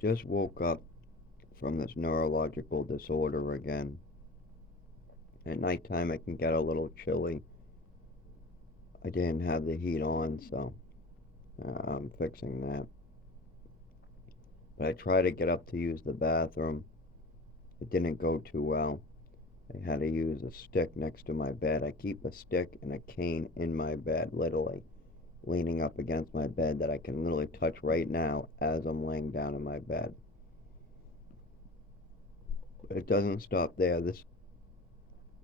just woke up from this neurological disorder again. At nighttime, it can get a little chilly. I didn't have the heat on, so I'm fixing that. But I tried to get up to use the bathroom. It didn't go too well. I had to use a stick next to my bed. I keep a stick and a cane in my bed, literally, leaning up against my bed that I can literally touch right now as I'm laying down in my bed. But it doesn't stop there. This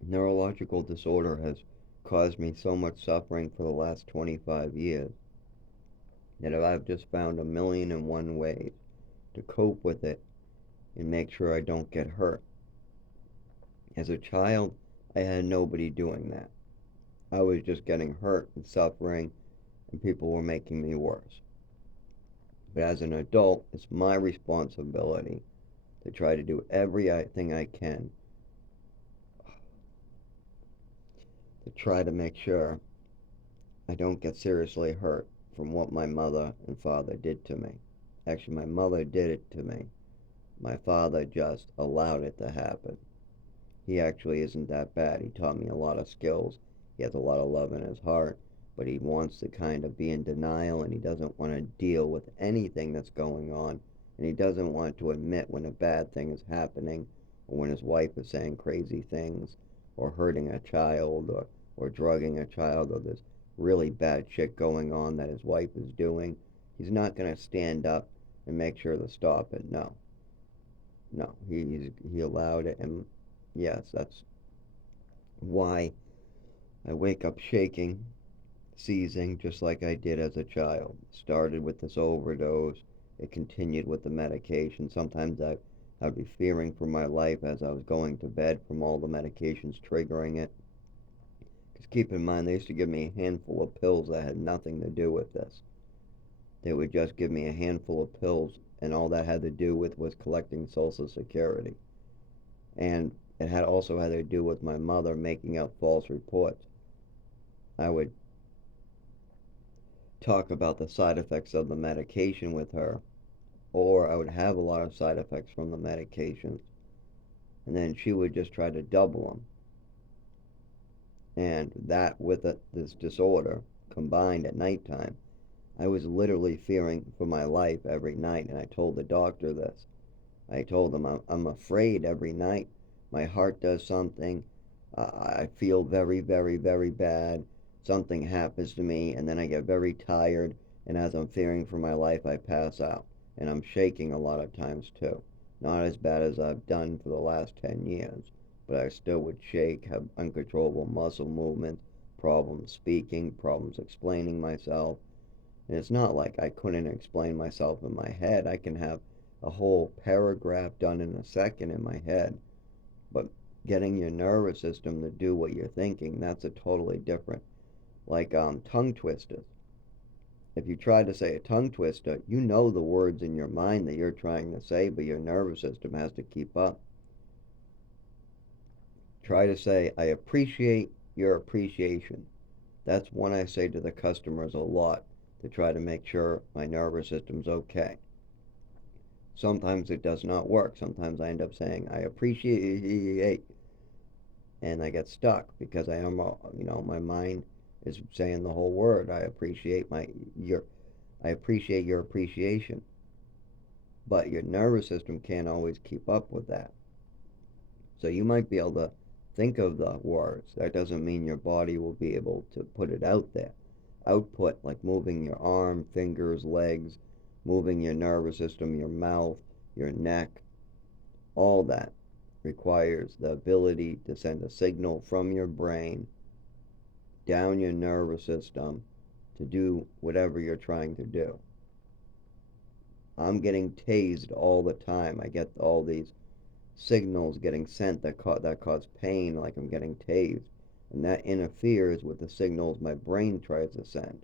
neurological disorder has caused me so much suffering for the last 25 years that I've just found a million and one ways to cope with it and make sure I don't get hurt. As a child, I had nobody doing that. I was just getting hurt and suffering, and people were making me worse. But as an adult, it's my responsibility to try to do everything I can to try to make sure I don't get seriously hurt from what my mother and father did to me. Actually, my mother did it to me. My father just allowed it to happen. He actually isn't that bad. He taught me a lot of skills. He has a lot of love in his heart, but he wants to kind of be in denial and he doesn't want to deal with anything that's going on. And he doesn't want to admit when a bad thing is happening or when his wife is saying crazy things or hurting a child or drugging a child or there's really bad shit going on that his wife is doing. He's not going to stand up and make sure to stop it. No. No. He allowed it, and yes, that's why I wake up shaking, seizing, just like I did as a child. It started with this overdose. It continued with the medication. Sometimes I'd be fearing for my life as I was going to bed from all the medications triggering it. Because keep in mind, they used to give me a handful of pills that had nothing to do with this. They would just give me a handful of pills, and all that had to do with was collecting Social Security. And it had also had to do with my mother making up false reports. I would talk about the side effects of the medication with her, or I would have a lot of side effects from the medications, and then she would just try to double them. And that with this disorder combined at nighttime, I was literally fearing for my life every night, and I told the doctor this. I told him I'm afraid every night. My heart does something. I feel very, very, very bad. Something happens to me, and then I get very tired. And as I'm fearing for my life, I pass out. And I'm shaking a lot of times too. Not as bad as I've done for the last 10 years, but I still would shake, have uncontrollable muscle movements, problems speaking, problems explaining myself. And it's not like I couldn't explain myself in my head. I can have a whole paragraph done in a second in my head. But getting your nervous system to do what you're thinking, that's a totally different. Like tongue twisters. If you try to say a tongue twister, you know the words in your mind that you're trying to say, but your nervous system has to keep up. Try to say, I appreciate your appreciation. That's one I say to the customers a lot to try to make sure my nervous system's okay. Sometimes it does not work. Sometimes I end up saying, I appreciate, and I get stuck because I am, my mind is saying the whole word. I appreciate your appreciation. But your nervous system can't always keep up with that. So you might be able to think of the words. That doesn't mean your body will be able to put it out there. Output, like moving your arm, fingers, legs, moving your nervous system, your mouth, your neck, all that requires the ability to send a signal from your brain down your nervous system to do whatever you're trying to do. I'm getting tased all the time. I get all these signals getting sent that cause pain, like I'm getting tased, and that interferes with the signals my brain tries to send.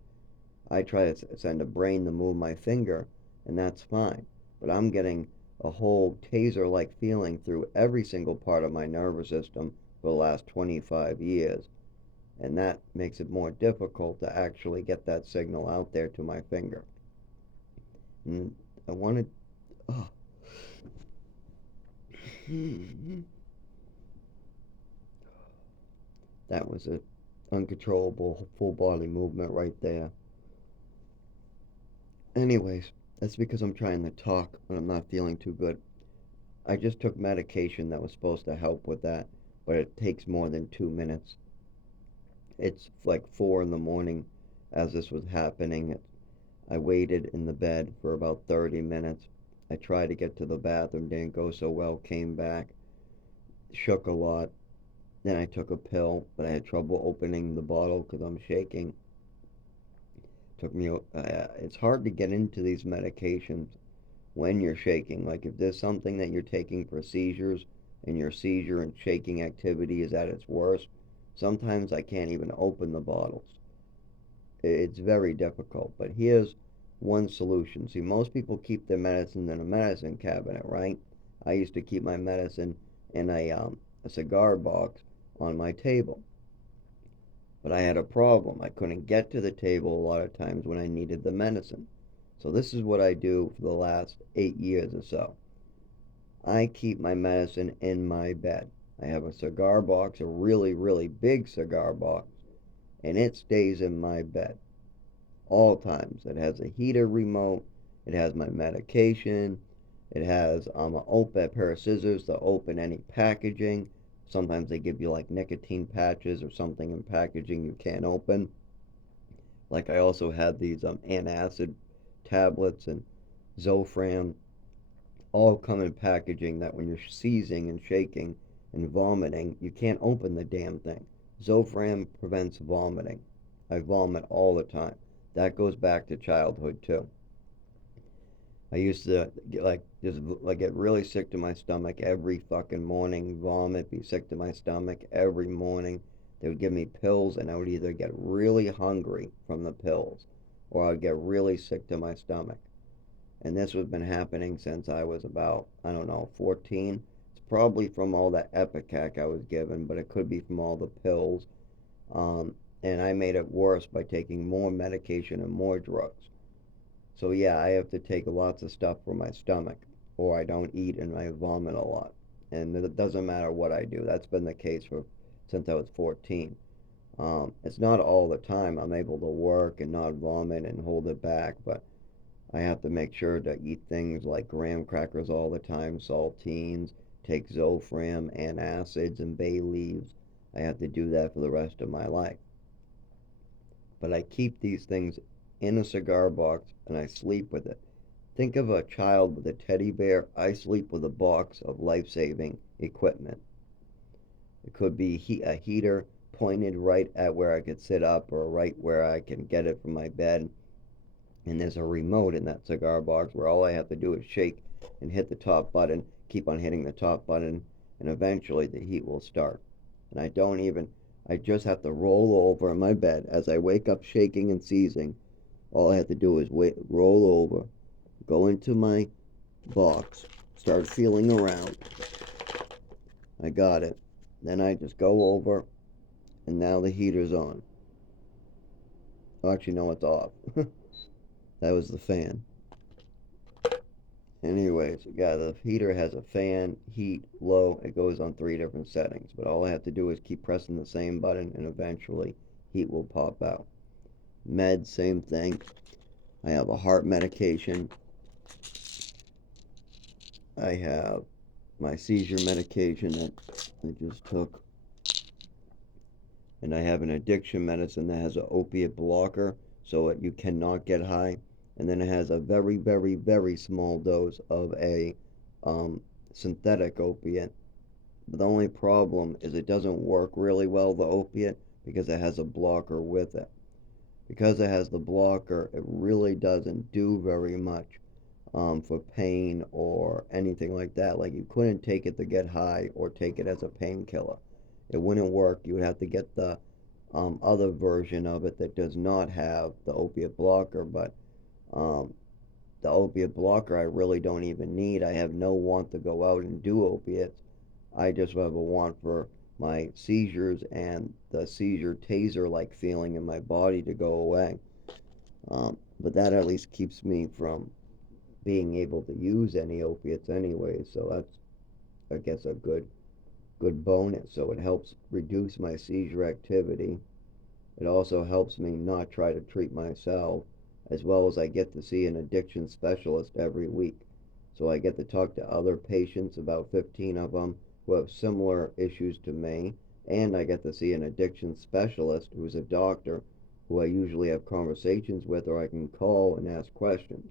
I try to send a brain to move my finger, and that's fine, but I'm getting a whole taser-like feeling through every single part of my nervous system for the last 25 years, and that makes it more difficult to actually get that signal out there to my finger. And I wanted, oh, That was a uncontrollable full body movement right there. Anyways, that's because I'm trying to talk when I'm not feeling too good. I just took medication that was supposed to help with that, but it takes more than 2 minutes. It's like 4 in the morning as this was happening. I waited in the bed for about 30 minutes. I tried to get to the bathroom, didn't go so well, came back, shook a lot. Then I took a pill, but I had trouble opening the bottle because I'm shaking. Took me. It's hard to get into these medications when you're shaking. Like if there's something that you're taking for seizures, and your seizure and shaking activity is at its worst, sometimes I can't even open the bottles. It's very difficult. But here's one solution. See, most people keep their medicine in a medicine cabinet, right? I used to keep my medicine in a cigar box on my table. But I had a problem. I couldn't get to the table a lot of times when I needed the medicine. So this is what I do for the last 8 years or so. I keep my medicine in my bed. I have a cigar box, a really, really big cigar box, and it stays in my bed all times. It has a heater remote. It has my medication. It has a pair of scissors to open any packaging. Sometimes they give you like nicotine patches or something in packaging you can't open. Like I also had these antacid tablets and Zofran, all come in packaging that when you're seizing and shaking and vomiting, you can't open the damn thing. Zofran prevents vomiting. I vomit all the time. That goes back to childhood too. I used to get get really sick to my stomach every fucking morning, vomit, be sick to my stomach every morning. They would give me pills and I would either get really hungry from the pills or I would get really sick to my stomach. And this has been happening since I was about, I don't know, 14. It's probably from all that Epicac I was given, but it could be from all the pills. And I made it worse by taking more medication and more drugs. So yeah, I have to take lots of stuff for my stomach, or I don't eat and I vomit a lot. And it doesn't matter what I do. That's been the case for since I was 14. It's not all the time I'm able to work and not vomit and hold it back, but I have to make sure to eat things like graham crackers all the time, saltines, take Zofran, antacids, and bay leaves. I have to do that for the rest of my life. But I keep these things in a cigar box and I sleep with it. Think of a child with a teddy bear. I sleep with a box of life saving equipment. It could be a heater pointed right at where I could sit up or right where I can get it from my bed. And there's a remote in that cigar box where all I have to do is shake and hit the top button, keep on hitting the top button, and eventually the heat will start. And I just have to roll over in my bed as I wake up shaking and seizing. All I have to do is roll over, go into my box, start feeling around. I got it. Then I just go over, and now the heater's on. Oh, actually, no, it's off. That was the fan. Anyways, yeah, the heater has a fan, heat, low. It goes on 3 different settings. But all I have to do is keep pressing the same button, and eventually heat will pop out. Meds, same thing. I have a heart medication. I have my seizure medication that I just took. And I have an addiction medicine that has an opiate blocker so you cannot get high. And then it has a very, very, very small dose of a um, synthetic opiate. But the only problem is it doesn't work really well, the opiate, because it has a blocker with it. Because it has the blocker, it really doesn't do very much for pain or anything like that. Like you couldn't take it to get high or take it as a painkiller. It wouldn't work. You would have to get the other version of it that does not have the opiate blocker. But um, the opiate blocker I really don't even need. I have no want to go out and do opiates. I just have a want for my seizures and the seizure taser like feeling in my body to go away. But that at least keeps me from being able to use any opiates anyway. So I guess, a good bonus. So it helps reduce my seizure activity. It also helps me not try to treat myself, as well as I get to see an addiction specialist every week. So I get to talk to other patients, about 15 of them, who have similar issues to me, and I get to see an addiction specialist who's a doctor who I usually have conversations with or I can call and ask questions.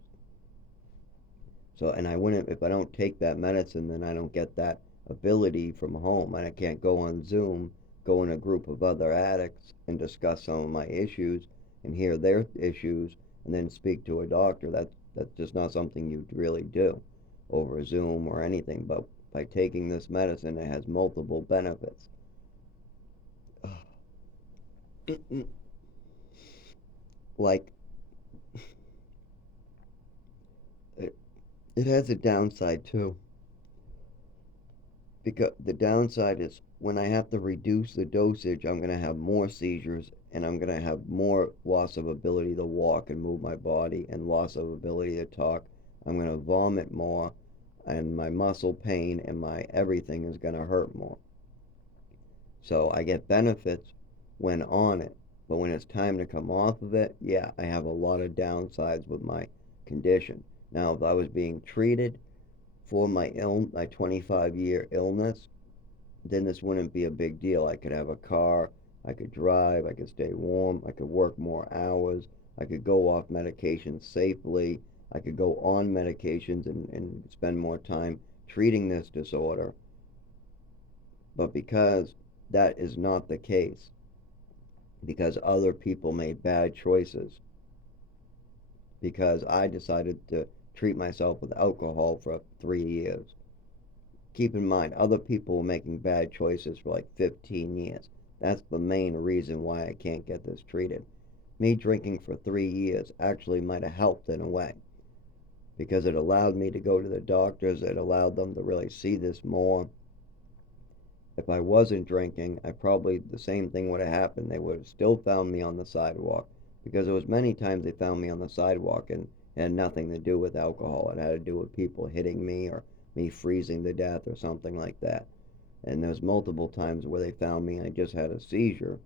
So, and I wouldn't, if I don't take that medicine, then I don't get that ability from home. And I can't go on Zoom, go in a group of other addicts and discuss some of my issues and hear their issues and then speak to a doctor. That's just not something you really do over Zoom or anything. But by taking this medicine, it has multiple benefits. Like, it, it has a downside too. Because the downside is when I have to reduce the dosage, I'm going to have more seizures and I'm going to have more loss of ability to walk and move my body and loss of ability to talk. I'm going to vomit more and my muscle pain and my everything is going to hurt more. So I get benefits when on it, but when it's time to come off of it, yeah, I have a lot of downsides with my condition. Now, if I was being treated for my 25-year illness, then this wouldn't be a big deal. I could have a car, I could drive, I could stay warm, I could work more hours, I could go off medications safely, I could go on medications and spend more time treating this disorder. But because that is not the case, because other people made bad choices, because I decided to treat myself with alcohol for 3 years. Keep in mind, other people were making bad choices for like 15 years. That's the main reason why I can't get this treated. Me drinking for 3 years actually might have helped in a way because it allowed me to go to the doctors. It allowed them to really see this more. If I wasn't drinking, I probably the same thing would have happened. They would have still found me on the sidewalk because there was many times they found me on the sidewalk and it had nothing to do with alcohol. It had to do with people hitting me or me freezing to death or something like that. And there's multiple times where they found me and I just had a seizure,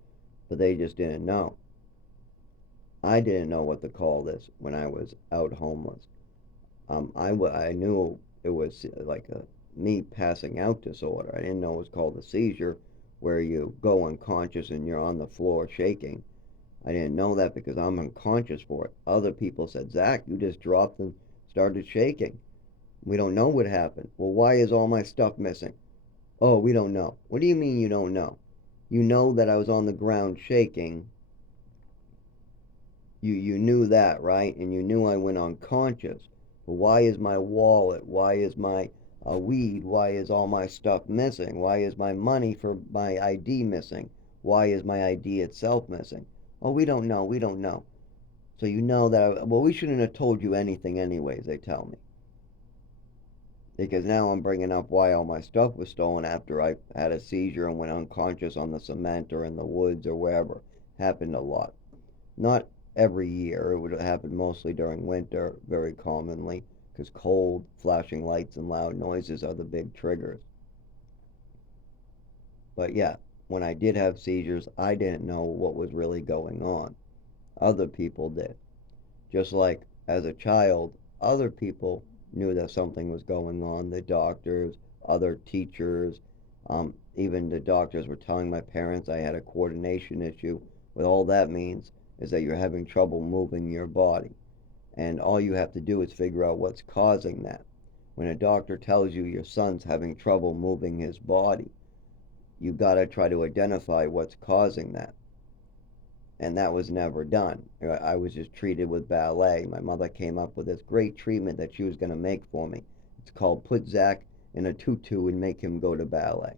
but they just didn't know. I didn't know what to call this when I was out homeless. I knew it was like a me passing out disorder. I didn't know it was called a seizure, where you go unconscious and you're on the floor shaking. I didn't know that because I'm unconscious for it. Other people said, Zach, you just dropped and started shaking. We don't know what happened. Well, why is all my stuff missing? Oh, we don't know. What do you mean you don't know? You know that I was on the ground shaking. You knew that, right? And you knew I went unconscious. But why is my wallet? Why is my weed? Why is all my stuff missing? Why is my money for my ID missing? Why is my ID itself missing? Oh, we don't know. We don't know. So you know that, well, we shouldn't have told you anything anyways, they tell me. Because now I'm bringing up why all my stuff was stolen after I had a seizure and went unconscious on the cement or in the woods or wherever. Happened a lot. Not every year. It would happen mostly during winter, very commonly, because cold, flashing lights, and loud noises are the big triggers. But yeah, when I did have seizures, I didn't know what was really going on. Other people did. Just like as a child, other people knew that something was going on. The doctors, other teachers, even the doctors were telling my parents I had a coordination issue. What all that means is that you're having trouble moving your body. And all you have to do is figure out what's causing that. When a doctor tells you your son's having trouble moving his body, you've got to try to identify what's causing that. And that was never done. I was just treated with ballet. My mother came up with this great treatment that she was going to make for me. It's called put Zach in a tutu and make him go to ballet.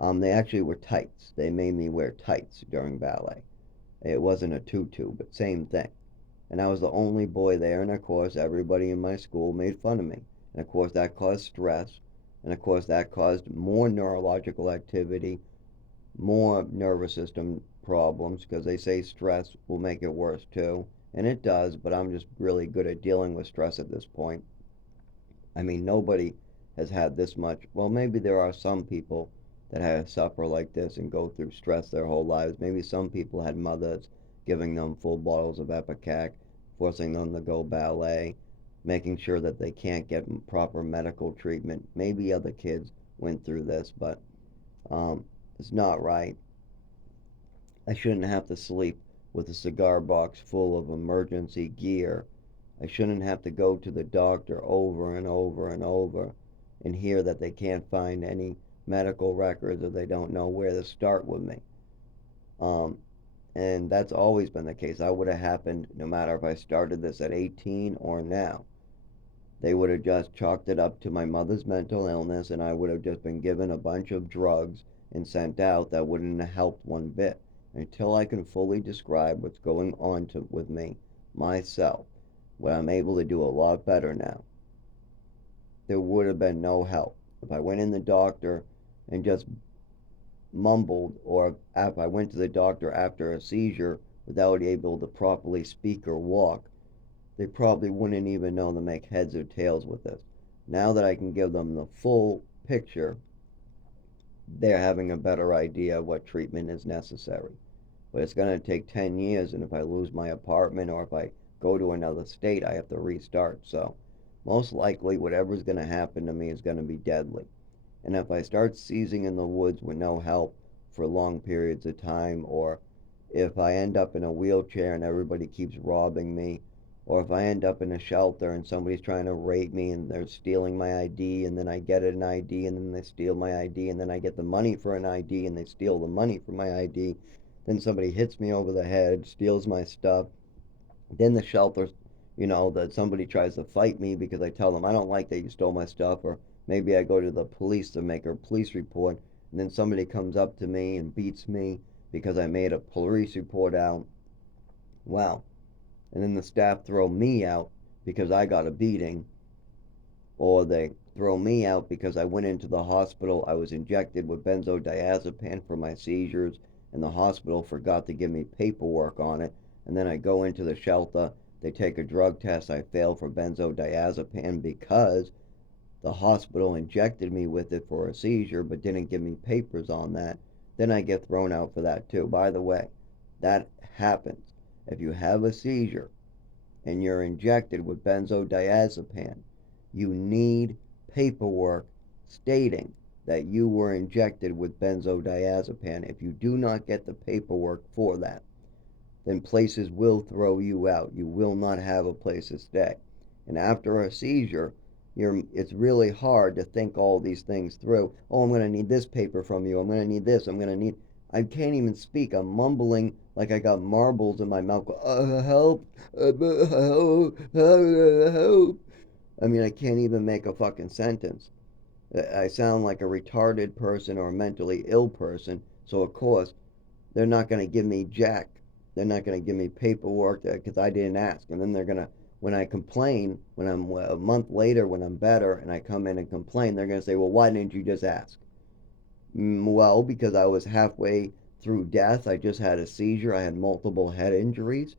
They actually were tights. They made me wear tights during ballet. It wasn't a tutu, but same thing. And I was the only boy there, and of course, everybody in my school made fun of me. And of course, that caused stress. And of course, that caused more neurological activity, more nervous system problems, because they say stress will make it worse too. And it does, but I'm just really good at dealing with stress at this point. I mean, nobody has had this much. Well, maybe there are some people that have suffer like this and go through stress their whole lives. Maybe some people had mothers giving them full bottles of Epicac, forcing them to go ballet, making sure that they can't get proper medical treatment. Maybe other kids went through this, but um, it's not right. I shouldn't have to sleep with a cigar box full of emergency gear. I shouldn't have to go to the doctor over and over and over and hear that they can't find any medical records or they don't know where to start with me. Um, and that's always been the case. That would have happened no matter if I started this at 18 or now. They would have just chalked it up to my mother's mental illness, and I would have just been given a bunch of drugs and sent out that wouldn't have helped one bit. Until I can fully describe what's going on with me, myself, what I'm able to do a lot better now, there would have been no help. If I went in the doctor and just mumbled, or if I went to the doctor after a seizure without able to properly speak or walk, they probably wouldn't even know to make heads or tails with this. Now that I can give them the full picture, they're having a better idea of what treatment is necessary. But it's going to take 10 years, and if I lose my apartment or if I go to another state, I have to restart. So, most likely, whatever's going to happen to me is going to be deadly. And if I start seizing in the woods with no help for long periods of time, or if I end up in a wheelchair and everybody keeps robbing me, or if I end up in a shelter and somebody's trying to rape me and they're stealing my ID and then I get an ID and then they steal my ID and then I get the money for an ID and they steal the money for my ID, then somebody hits me over the head, steals my stuff, then the shelter, that somebody tries to fight me because I tell them I don't like that you stole my stuff, or maybe I go to the police to make a police report, and then somebody comes up to me and beats me because I made a police report out. Wow. And then the staff throw me out because I got a beating, or they throw me out because I went into the hospital. I was injected with benzodiazepine for my seizures, and the hospital forgot to give me paperwork on it. And then I go into the shelter, they take a drug test, I fail for benzodiazepine because the hospital injected me with it for a seizure but didn't give me papers on that. Then I get thrown out for that too. By the way, that happens. If you have a seizure and you're injected with benzodiazepine, you need paperwork stating that you were injected with benzodiazepine. If you do not get the paperwork for that, then places will throw you out. You will not have a place to stay. And after a seizure, it's really hard to think all these things through. Oh, I'm going to need this paper from you. I'm going to need this. I can't even speak. I'm mumbling like I got marbles in my mouth. Help, help, help. I mean, I can't even make a fucking sentence. I sound like a retarded person or a mentally ill person. So, of course, they're not going to give me jack. They're not going to give me paperwork because I didn't ask. And then they're going to, when I complain, when I'm a month later, when I'm better, and I come in and complain, they're going to say, well, why didn't you just ask? Well, because I was halfway through death. I just had a seizure. I had multiple head injuries.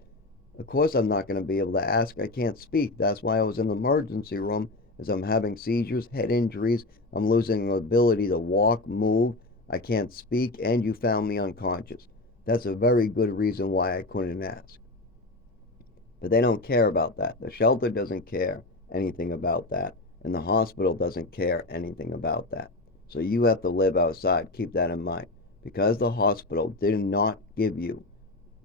Of course, I'm not going to be able to ask. I can't speak. That's why I was in the emergency room, as I'm having seizures, head injuries. I'm losing the ability to walk, move. I can't speak, and you found me unconscious. That's a very good reason why I couldn't ask. But they don't care about that. The shelter doesn't care anything about that, and the hospital doesn't care anything about that. So you have to live outside. Keep that in mind. Because the hospital did not give you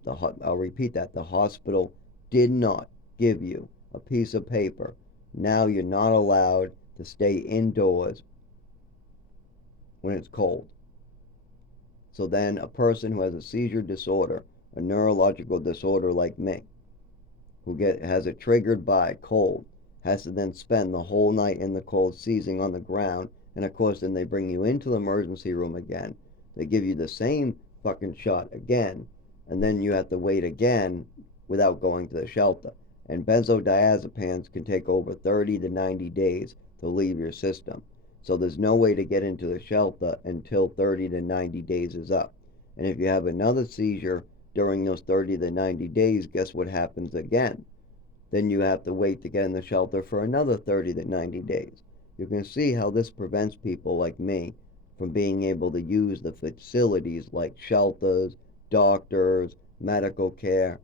I'll repeat that, the hospital did not give you a piece of paper. Now you're not allowed to stay indoors when it's cold. So then a person who has a seizure disorder, a neurological disorder like me, has it triggered by cold, has to then spend the whole night in the cold seizing on the ground, and of course then they bring you into the emergency room again. They give you the same fucking shot again, and then you have to wait again without going to the shelter. And benzodiazepines can take over 30 to 90 days to leave your system. So there's no way to get into the shelter until 30 to 90 days is up. And if you have another seizure during those 30 to 90 days, guess what happens again? Then you have to wait to get in the shelter for another 30 to 90 days. You can see how this prevents people like me from being able to use the facilities like shelters, doctors, medical care.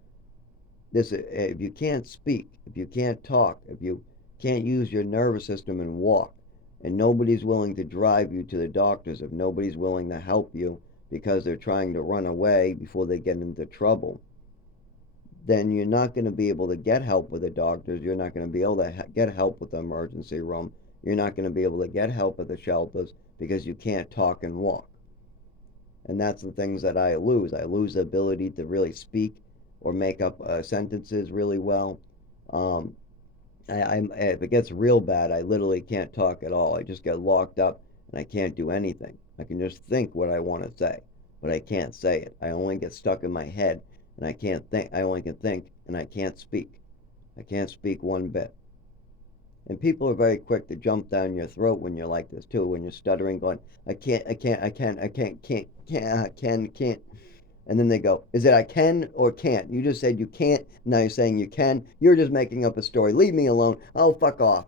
If you can't speak, if you can't talk, if you can't use your nervous system and walk, and nobody's willing to drive you to the doctors, if nobody's willing to help you because they're trying to run away before they get into trouble, then you're not going to be able to get help with the doctors. You're not going to be able to get help with the emergency room. You're not going to be able to get help at the shelters because you can't talk and walk. And that's the things that I lose. I lose the ability to really speak or make up sentences really well. Um, if it gets real bad, I literally can't talk at all. I just get locked up and I can't do anything. I can just think what I want to say, but I can't say it. I only get stuck in my head and I can't think. I only can think and I can't speak. I can't speak one bit. And people are very quick to jump down your throat when you're like this too, when you're stuttering, going, I can't, I can't, I can't, I can't. And then they go, is it I can or can't? You just said you can't. Now you're saying you can. You're just making up a story. Leave me alone. Oh, fuck off.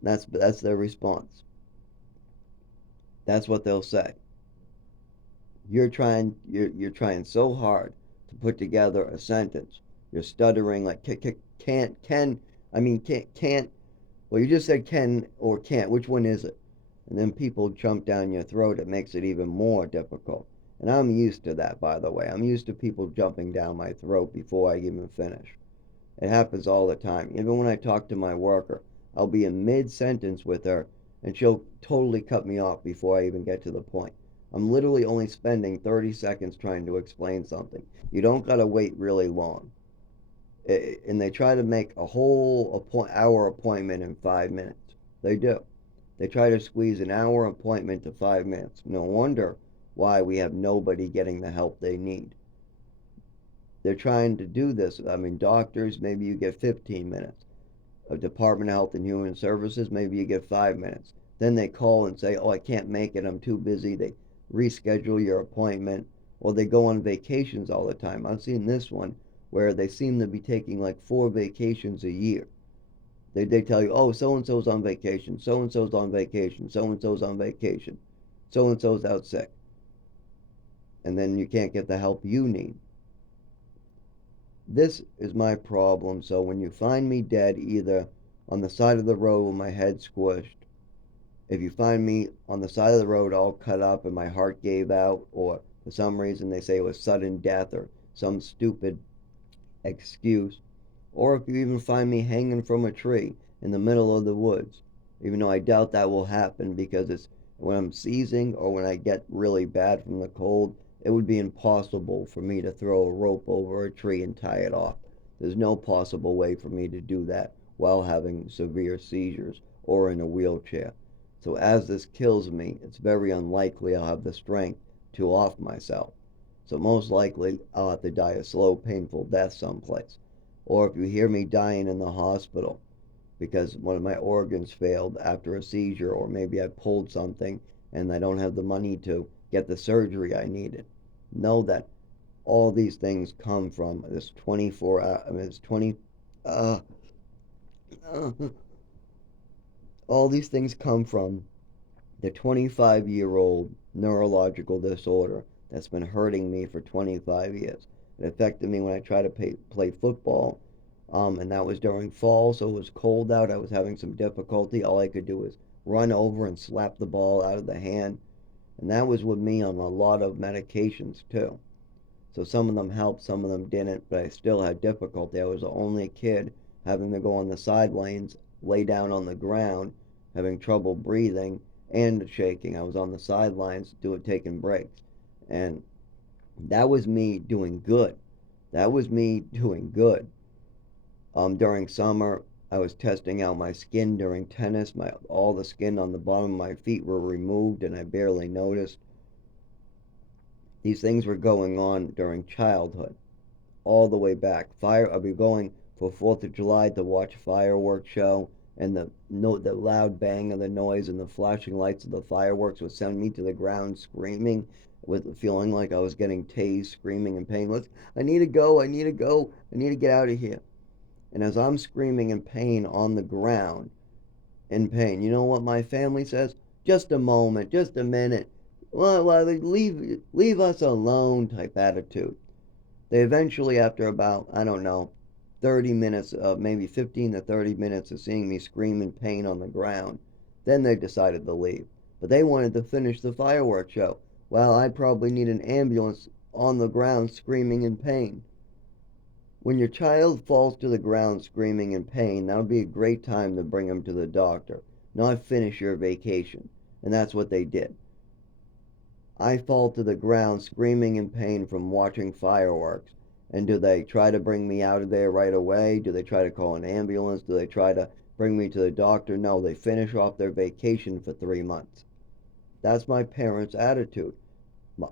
That's their response. That's what they'll say. You're trying so hard to put together a sentence. You're stuttering like can't can. I mean can't. Well, you just said can or can't. Which one is it? And then people jump down your throat. It makes it even more difficult. And I'm used to that, by the way. I'm used to people jumping down my throat before I even finish. It happens all the time. Even when I talk to my worker, I'll be in mid sentence with her and she'll totally cut me off before I even get to the point. I'm literally only spending 30 seconds trying to explain something. You don't got to wait really long. And they try to make a whole hour appointment in 5 minutes. They do. They try to squeeze an hour appointment to 5 minutes. No wonder why we have nobody getting the help they need. They're trying to do this. I mean, doctors, maybe you get 15 minutes. A Department of Health and Human Services, maybe you get 5 minutes. Then they call and say, oh, I can't make it. I'm too busy. They reschedule your appointment. Or they go on vacations all the time. I've seen this one where they seem to be taking like 4 vacations a year. They tell you, oh, so and so's on vacation, so and so's on vacation, so and so's on vacation, so and so's out sick. And then you can't get the help you need. This is my problem. So when you find me dead, either on the side of the road with my head squished, if you find me on the side of the road all cut up and my heart gave out, or for some reason they say it was sudden death or some stupid excuse, or if you even find me hanging from a tree in the middle of the woods, even though I doubt that will happen because it's when I'm seizing or when I get really bad from the cold, it would be impossible for me to throw a rope over a tree and tie it off. There's no possible way for me to do that while having severe seizures or in a wheelchair. So as this kills me, it's very unlikely I'll have the strength to off myself. So most likely I'll have to die a slow, painful death someplace. Or if you hear me dying in the hospital because one of my organs failed after a seizure, or maybe I pulled something and I don't have the money to get the surgery I needed, know that all these things come from this 24 hour, I mean, it's 20, uh, uh, all these things come from the 25-year-old neurological disorder that's been hurting me for 25 years. It affected me when I tried to play football, and that was during fall, so it was cold out. I was having some difficulty. All I could do was run over and slap the ball out of the hand, and that was with me on a lot of medications too. So some of them helped, some of them didn't, but I still had difficulty. I was the only kid having to go on the sidelines, lay down on the ground, having trouble breathing and shaking. I was on the sidelines taking breaks. And that was me doing good. That was me doing good. During summer, I was testing out my skin during tennis. All the skin on the bottom of my feet were removed, and I barely noticed. These things were going on during childhood, all the way back. I'd be going for 4th of July to watch a fireworks show, and the loud bang of the noise and the flashing lights of the fireworks would send me to the ground screaming, with feeling like I was getting tased, screaming in pain. I need to go, I need to go, I need to get out of here. And as I'm screaming in pain on the ground, in pain. You know what my family says? Just a moment, just a minute. Well, leave us alone type attitude. They eventually, after about, I don't know, 30 minutes, maybe 15 to 30 minutes of seeing me scream in pain on the ground, then they decided to leave. But they wanted to finish the fireworks show. Well, I probably need an ambulance on the ground screaming in pain. When your child falls to the ground screaming in pain, that would be a great time to bring him to the doctor, not finish your vacation. And that's what they did. I fall to the ground screaming in pain from watching fireworks. And do they try to bring me out of there right away? Do they try to call an ambulance? Do they try to bring me to the doctor? No, they finish off their vacation for 3 months. That's my parents' attitude.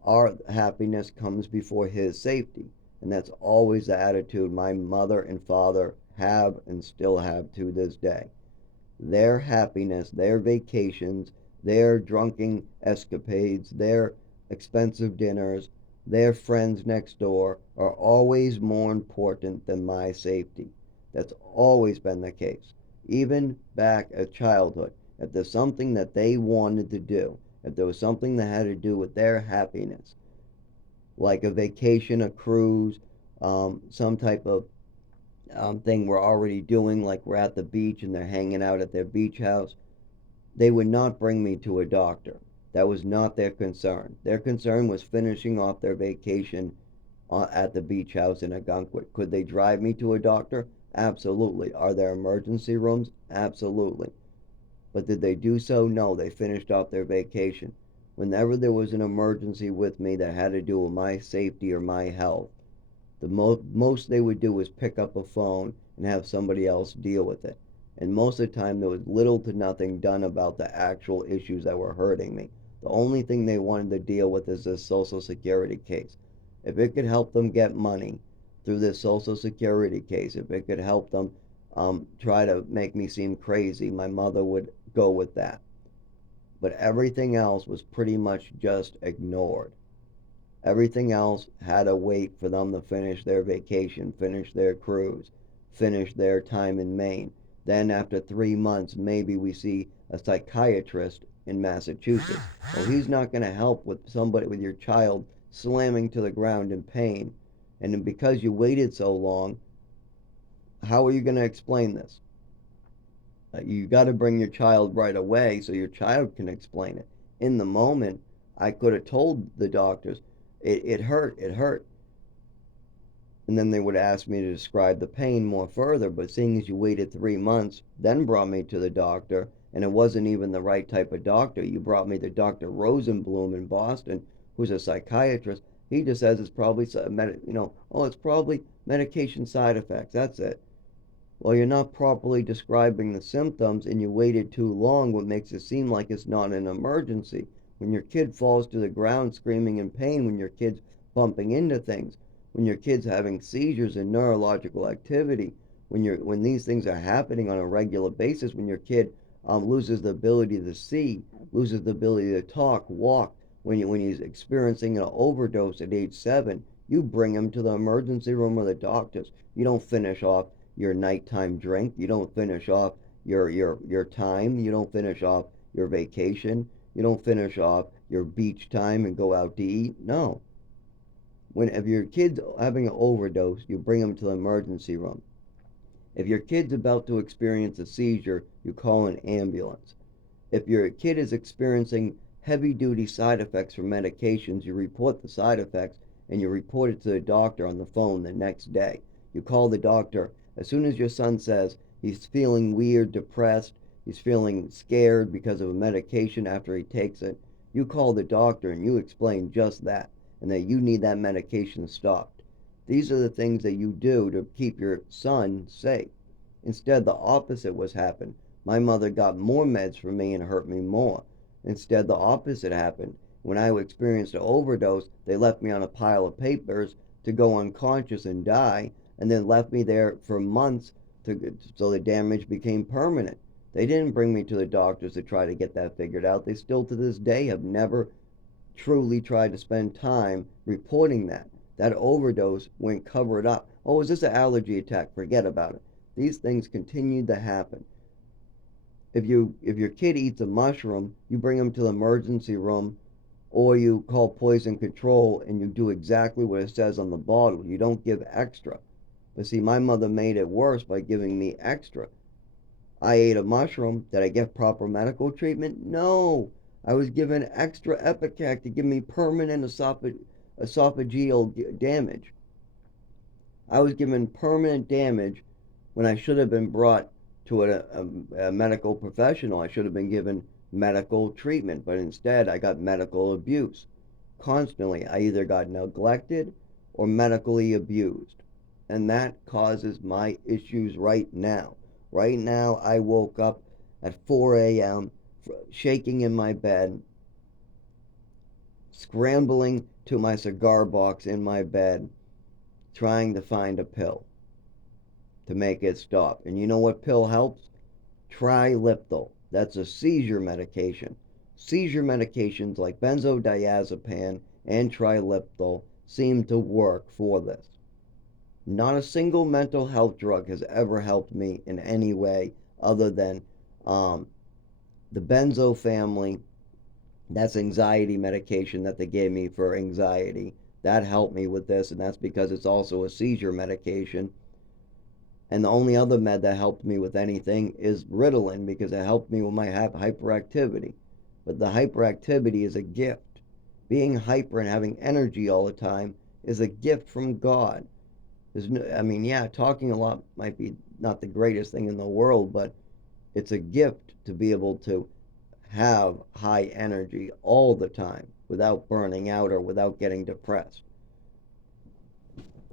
Our happiness comes before his safety. And that's always the attitude my mother and father have and still have to this day. Their happiness, their vacations, their drunken escapades, their expensive dinners, their friends next door are always more important than my safety. That's always been the case. Even back at childhood, if there's something that they wanted to do, if there was something that had to do with their happiness, like a vacation, a cruise, some type of thing we're already doing, like we're at the beach and they're hanging out at their beach house, they would not bring me to a doctor. That was not their concern. Their concern was finishing off their vacation at the beach house in Ogunquit. Could they drive me to a doctor? Absolutely. Are there emergency rooms? Absolutely. But did they do so? No, they finished off their vacation. Whenever there was an emergency with me that had to do with my safety or my health, the most they would do was pick up a phone and have somebody else deal with it. And most of the time, there was little to nothing done about the actual issues that were hurting me. The only thing they wanted to deal with is this Social Security case. If it could help them get money through this Social Security case, if it could help them try to make me seem crazy, my mother would go with that. But everything else was pretty much just ignored. Everything else had to wait for them to finish their vacation, finish their cruise, finish their time in Maine. Then, after 3 months, maybe we see a psychiatrist in Massachusetts. Well, he's not going to help with somebody, with your child slamming to the ground in pain. And because you waited so long, how are you going to explain this? You got to bring your child right away so your child can explain it. In the moment, I could have told the doctors, it hurt, it hurt. And then they would ask me to describe the pain more further. But seeing as you waited 3 months, then brought me to the doctor, and it wasn't even the right type of doctor. You brought me to Dr. Rosenblum in Boston, who's a psychiatrist. He just says it's probably, it's probably medication side effects. That's it. Well, you're not properly describing the symptoms and you waited too long, what makes it seem like it's not an emergency. When your kid falls to the ground screaming in pain, when your kid's bumping into things, when your kid's having seizures and neurological activity, when these things are happening on a regular basis, when your kid loses the ability to see, loses the ability to talk, walk, when he's experiencing an overdose at age 7, you bring him to the emergency room or the doctors. You don't finish off your nighttime drink. You don't finish off your time. You don't finish off your vacation. You don't finish off your beach time and go out to eat. No. If your kid's having an overdose, you bring them to the emergency room. If your kid's about to experience a seizure, you call an ambulance. If your kid is experiencing heavy duty side effects from medications, you report the side effects and you report it to the doctor on the phone the next day. You call the doctor as soon as your son says he's feeling weird, depressed, he's feeling scared because of a medication after he takes it. You call the doctor and you explain just that, and that you need that medication stopped. These are the things that you do to keep your son safe. Instead, the opposite was happened. My mother got more meds for me and hurt me more. Instead, the opposite happened. When I experienced an overdose, they left me on a pile of papers to go unconscious and die, and then left me there for months so the damage became permanent. They didn't bring me to the doctors to try to get that figured out. They still to this day have never truly tried to spend time reporting that. That overdose went covered up. Oh, is this an allergy attack? Forget about it. These things continued to happen. if your kid eats a mushroom, you bring him to the emergency room, or you call poison control and you do exactly what it says on the bottle. You don't give extra. But see, my mother made it worse by giving me extra. I ate a mushroom. Did I get proper medical treatment? No. I was given extra Epicac to give me permanent esophageal damage. I was given permanent damage when I should have been brought to a medical professional. I should have been given medical treatment, but instead I got medical abuse. Constantly, I either got neglected or medically abused. And that causes my issues right now. Right now, I woke up at 4 a.m., shaking in my bed, scrambling to my cigar box in my bed, trying to find a pill to make it stop. And you know what pill helps? Triliptal. That's a seizure medication. Seizure medications like benzodiazepam and Triliptal seem to work for this. Not a single mental health drug has ever helped me in any way other than the benzo family. That's anxiety medication that they gave me for anxiety. That helped me with this, and that's because it's also a seizure medication. And the only other med that helped me with anything is Ritalin, because it helped me with my hyperactivity. But the hyperactivity is a gift. Being hyper and having energy all the time is a gift from God. Yeah, talking a lot might be not the greatest thing in the world, but it's a gift to be able to have high energy all the time without burning out or without getting depressed.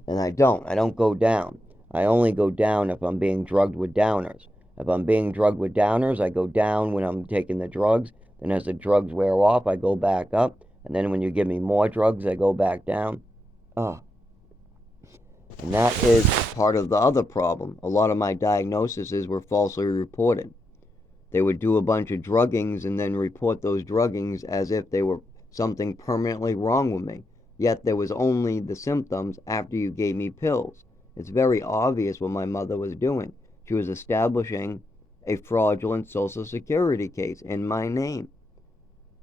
And I don't go down. I only go down if I'm being drugged with downers. If I'm being drugged with downers, I go down when I'm taking the drugs. Then as the drugs wear off, I go back up. And then when you give me more drugs, I go back down. Oh. And that is part of the other problem. A lot of my diagnoses were falsely reported. They would do a bunch of druggings and then report those druggings as if they were something permanently wrong with me. Yet there was only the symptoms after you gave me pills. It's very obvious what my mother was doing. She was establishing a fraudulent Social Security case in my name.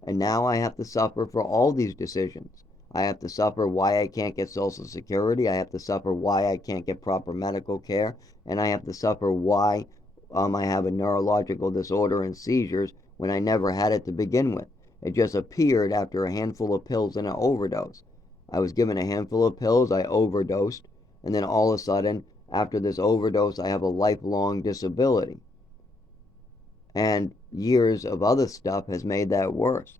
And now I have to suffer for all these decisions. I have to suffer why I can't get Social Security. I have to suffer why I can't get proper medical care. And I have to suffer why I have a neurological disorder and seizures when I never had it to begin with. It just appeared after a handful of pills and an overdose. I was given a handful of pills, I overdosed, and then all of a sudden, after this overdose, I have a lifelong disability. And years of other stuff has made that worse.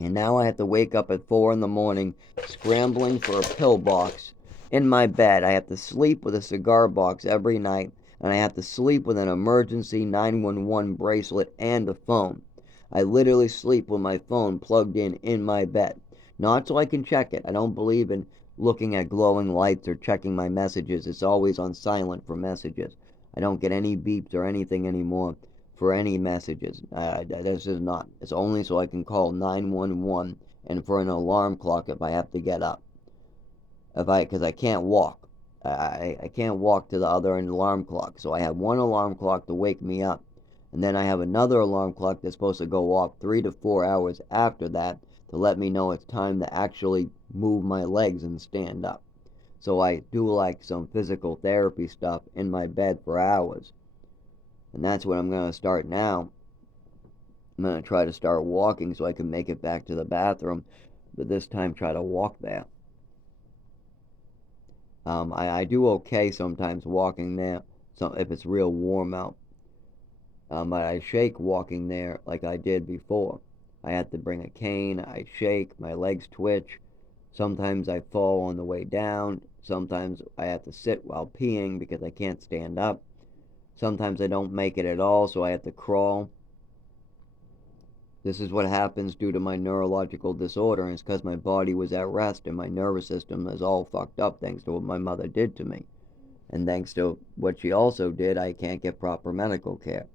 And now I have to wake up at 4 in the morning scrambling for a pill box in my bed. I have to sleep with a cigar box every night, and I have to sleep with an emergency 911 bracelet and a phone. I literally sleep with my phone plugged in my bed. Not so I can check it. I don't believe in looking at glowing lights or checking my messages. It's always on silent for messages. I don't get any beeps or anything anymore for any messages. This is not. It's only so I can call 911 and for an alarm clock if I have to get up. Because I can't walk. I can't walk to the other alarm clock. So I have one alarm clock to wake me up. And then I have another alarm clock that's supposed to go off 3 to 4 hours after that to let me know it's time to actually move my legs and stand up. So I do like some physical therapy stuff in my bed for hours. And that's what I'm going to start now. I'm going to try to start walking so I can make it back to the bathroom, but this time try to walk there. I do okay sometimes walking there, so if it's real warm out. But I shake walking there like I did before. I had to bring a cane, I shake, my legs twitch. Sometimes I fall on the way down. Sometimes I have to sit while peeing because I can't stand up. Sometimes I don't make it at all, so I have to crawl. This is what happens due to my neurological disorder, and it's because my body was at rest and my nervous system is all fucked up thanks to what my mother did to me. And thanks to what she also did, I can't get proper medical care.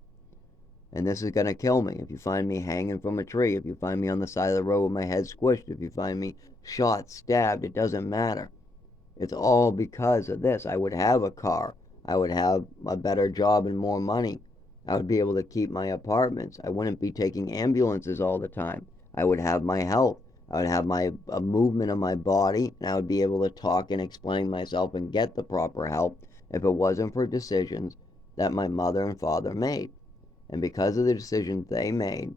And this is going to kill me. If you find me hanging from a tree, if you find me on the side of the road with my head squished, if you find me shot, stabbed, it doesn't matter. It's all because of this. I would have a car. I would have a better job and more money. I would be able to keep my apartments. I wouldn't be taking ambulances all the time. I would have my health. I would have my a movement of my body, and I would be able to talk and explain myself and get the proper help if it wasn't for decisions that my mother and father made. And because of the decisions they made,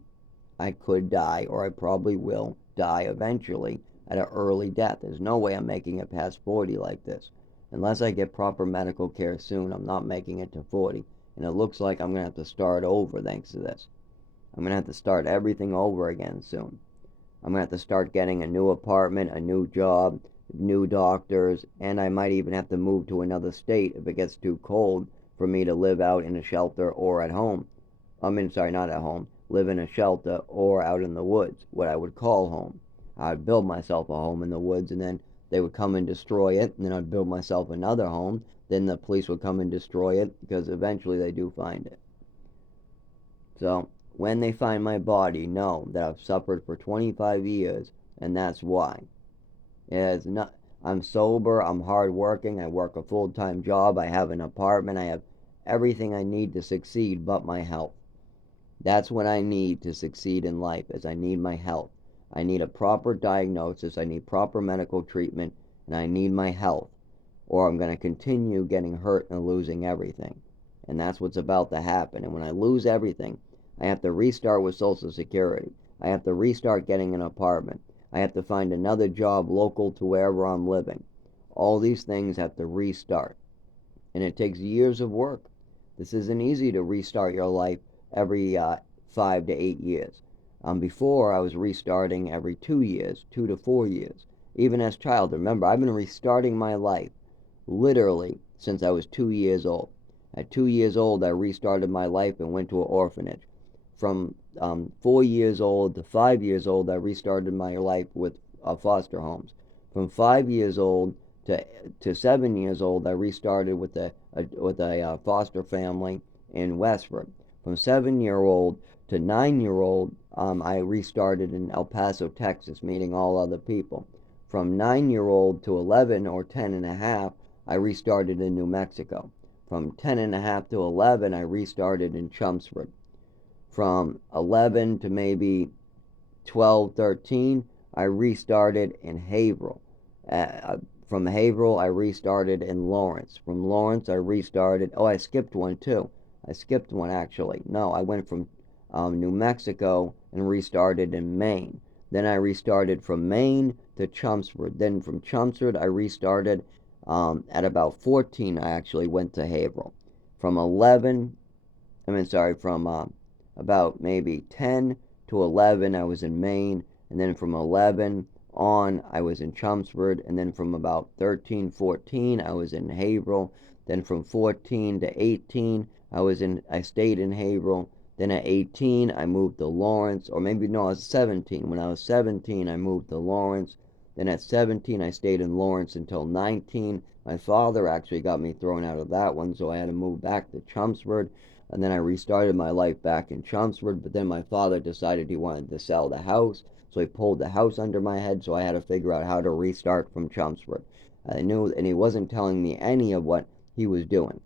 I could die, or I probably will die eventually at an early death. There's no way I'm making it past 40 like this. Unless I get proper medical care soon, I'm not making it to 40. And it looks like I'm going to have to start over thanks to this. I'm going to have to start everything over again soon. I'm going to have to start getting a new apartment, a new job, new doctors, and I might even have to move to another state if it gets too cold for me to live out in a shelter or at home. Sorry, not at home. Live in a shelter or out in the woods, what I would call home. I'd build myself a home in the woods, and then they would come and destroy it, and then I'd build myself another home. Then the police would come and destroy it, because eventually they do find it. So, when they find my body, know that I've suffered for 25 years, and that's why. It's not, I'm sober, I'm hardworking, I work a full-time job, I have an apartment, I have everything I need to succeed but my health. That's what I need to succeed in life, is I need my health. I need a proper diagnosis, I need proper medical treatment, and I need my health, or I'm going to continue getting hurt and losing everything. And that's what's about to happen. And when I lose everything, I have to restart with Social Security. I have to restart getting an apartment. I have to find another job local to wherever I'm living. All these things have to restart. And it takes years of work. This isn't easy to restart your life every 5 to 8 years. Before, I was restarting every 2 years, 2 to 4 years. Even as a child, remember, I've been restarting my life literally since I was 2 years old. At 2 years old, I restarted my life and went to an orphanage. From 4 years old to 5 years old, I restarted my life with foster homes. From 5 years old to 7 years old, I restarted with a foster family in Westford. From 7 year old to 9 year old, I restarted in El Paso, Texas, meeting all other people. From 9 year old to 11 or 10 and a half, I restarted in New Mexico. From 10 and a half to 11, I restarted in Chelmsford. From 11 to maybe 12, 13, I restarted in Haverhill. From Haverhill, I restarted in Lawrence. From Lawrence, I restarted. Oh, I skipped one too. I skipped one actually. No, I went from New Mexico and restarted in Maine. Then I restarted from Maine to Chelmsford. Then from Chelmsford, I restarted at about 14. I actually went to Haverhill. From 11, from about maybe 10 to 11, I was in Maine, and then from 11 on, I was in Chelmsford, and then from about 13, 14, I was in Haverhill. Then from 14 to 18, I stayed in Haverhill. Then at 18, I moved to Lawrence, or maybe no, I was 17. When I was 17, I moved to Lawrence. Then at 17, I stayed in Lawrence until 19. My father actually got me thrown out of that one, so I had to move back to Chelmsford. And then I restarted my life back in Chelmsford, but then my father decided he wanted to sell the house, so he pulled the house under my head, so I had to figure out how to restart from Chelmsford. I knew, and he wasn't telling me any of what he was doing.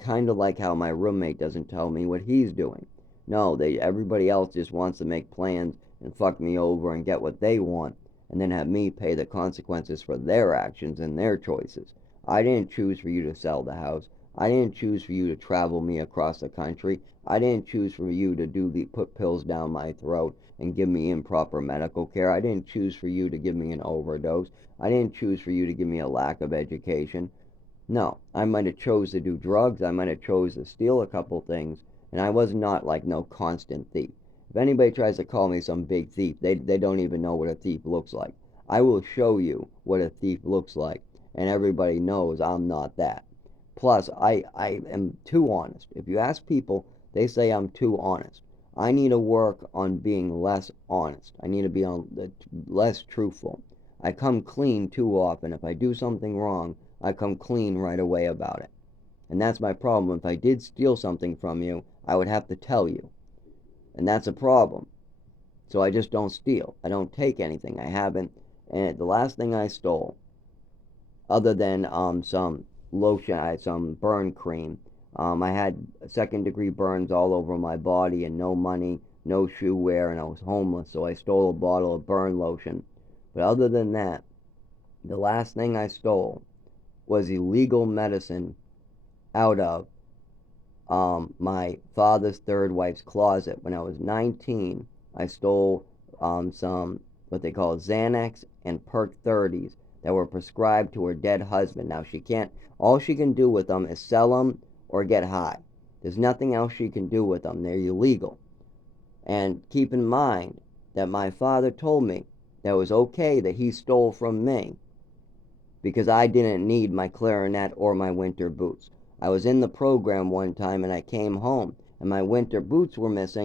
Kind of like how my roommate doesn't tell me what he's doing. No, everybody else just wants to make plans and fuck me over and get what they want, and then have me pay the consequences for their actions and their choices. I didn't choose for you to sell the house. I didn't choose for you to travel me across the country. I didn't choose for you to put pills down my throat and give me improper medical care. I didn't choose for you to give me an overdose. I didn't choose for you to give me a lack of education. No, I might have chose to do drugs. I might have chose to steal a couple things, and I was not like no constant thief. If anybody tries to call me some big thief, they don't even know what a thief looks like. I will show you what a thief looks like, and everybody knows I'm not that. Plus, I am too honest. If you ask people, they say I'm too honest. I need to work on being less honest. I need to be less truthful. I come clean too often. If I do something wrong, I come clean right away about it. And that's my problem. If I did steal something from you, I would have to tell you. And that's a problem. So I just don't steal. I don't take anything. I haven't. And the last thing I stole, other than some lotion, some burn cream, I had second-degree burns all over my body and no money, no shoe wear, and I was homeless, so I stole a bottle of burn lotion. But other than that, the last thing I stole was illegal medicine out of my father's third wife's closet. When I was 19, I stole some what they call Xanax and Perk 30s that were prescribed to her dead husband. Now she can't, all she can do with them is sell them or get high. There's nothing else she can do with them. They're illegal. And keep in mind that my father told me that it was okay that he stole from me because I didn't need my clarinet or my winter boots. I was in the program one time and I came home and my winter boots were missing